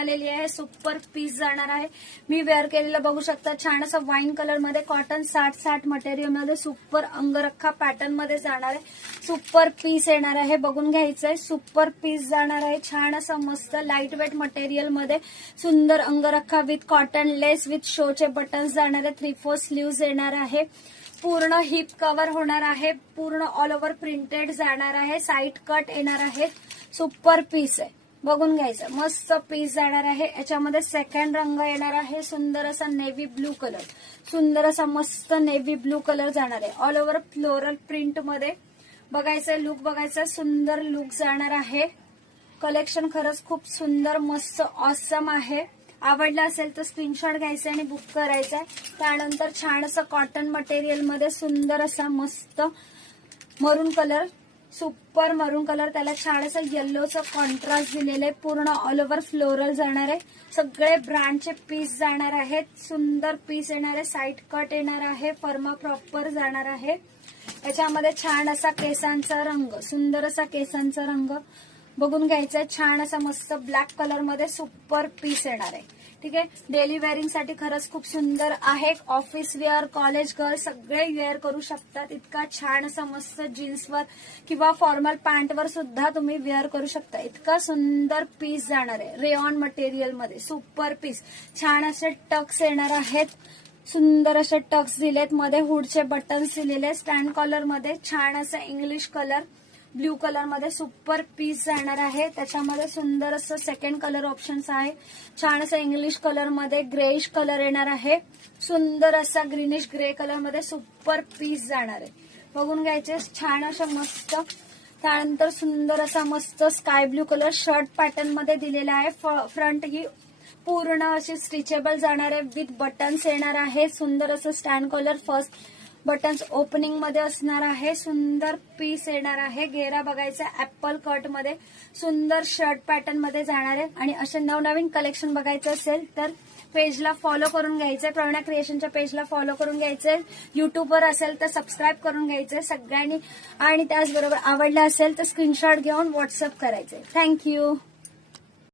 आलेली आहे. Super piece जाणार आहे. मी वेअर केलेलं बघू शकता. छान असं वाईन कलर मध्ये कॉटन 60 मटेरियल मध्ये सुपर अंगरखा पॅटर्न मध्ये जाणार आहे. सुपर पीस येणार आहे. बघून घ्यायचंय. सुपर पीस जाणार आहे. छान असं मस्त लाईट वेट मटेरियल मध्ये सुंदर अंगरखा विथ कॉटन लेस विथ शोचे बटन्स जाणार आहे. 3/4 स्लीव्ज येणार आहे. पूर्ण हिप कव्हर होणार आहे. पूर्ण ऑल ओव्हर प्रिंटेड जाणार आहे. साईड कट येणार आहे. सुपर पीस आहे. बघून घ्यायचं. मस्त पीस जाणार आहे. याच्यामध्ये सेकंड रंग येणार आहे. सुंदर असा नेव्ही ब्लू कलर. सुंदर असा मस्त नेव्ही ब्लू कलर जाणार आहे. ऑल ओव्हर फ्लोरल प्रिंट मध्ये बघायचं. लुक बघायचा. सुंदर लुक जाणार आहे. कलेक्शन खरंच खूप सुंदर मस्त ऑसम आहे. आवडलं असेल तर स्क्रीनशॉट घ्यायचा आणि बुक करायचा. त्यानंतर छान असं कॉटन मटेरियल मध्ये सुंदर असा मस्त मरून कलर. सुपर मरून कलर. त्याला छान असं येल्लोचं कॉन्ट्रास्ट दिलेलं आहे. पूर्ण ऑल ओव्हर फ्लोरल जाणार आहे. सगळे ब्रँडचे पीस जाणार आहेत. सुंदर पीस येणार आहे. साईड कट येणार आहे. फर्मा प्रॉपर जाणार आहे. याच्यामध्ये छान असा केसांचा रंग. सुंदर असा केसांचा रंग बघून घ्यायचा. छान असा मस्त ब्लॅक कलर मध्ये सुपर पीस येणार आहे. ठीक आहे. डेली वेअरिंग साठी खरंच खूप सुंदर आहे. ऑफिस वेअर, कॉलेज गर्ल सगळे वेअर करू शकतात. इतका छान असा मस्त जीन्सवर किंवा फॉर्मल पॅन्टवर सुद्धा तुम्ही वेअर करू शकता. इतका सुंदर पीस जाणार आहे. रेऑन मटेरियल मध्ये सुपर पीस. छान असे टक्स येणार आहेत. सुंदर असे टक्स दिलेत. मध्ये हुडचे बटन्स दिलेले. स्टँड कॉलर मध्ये छान असं इंग्लिश कलर ब्ल्यू कलर मध्ये सुपर पीस जाणार आहे. त्याच्यामध्ये सुंदर असं सेकंड कलर ऑप्शन्स आहे. छान असं इंग्लिश कलर मध्ये ग्रेइश कलर येणार आहे. सुंदर असा ग्रीनिश ग्रे कलर मध्ये सुपर पीस जाणार आहे. बघून घ्यायचे. छान अशा मस्त. त्यानंतर सुंदर असा मस्त sky blue colour shirt pattern मध्ये दिलेला आहे. फ्रंट ही पूर्ण अशी स्ट्रेचेबल जाणार आहे. विथ बटन्स येणार आहे. सुंदर असं stand collar first buttons opening मध्ये असणार आहे. सुंदर पीस येणार आहे. घेरा बघायचा ऍपल कट मध्ये. सुंदर शर्ट पॅटर्न मध्ये जाणार आहे. आणि असे नवनवीन कलेक्शन बघायचं असेल तर पेजला फॉलो करून घ्यायचंय. प्रवीणा क्रिएशनच्या पेजला फॉलो करून घ्यायचंय. युट्यूबवर असेल तर सबस्क्राईब करून घ्यायचंय सगळ्यांनी. आणि त्याचबरोबर आवडलं असेल तर स्क्रीनशॉट घेऊन व्हॉट्सअप करायचंय. थँक्यू.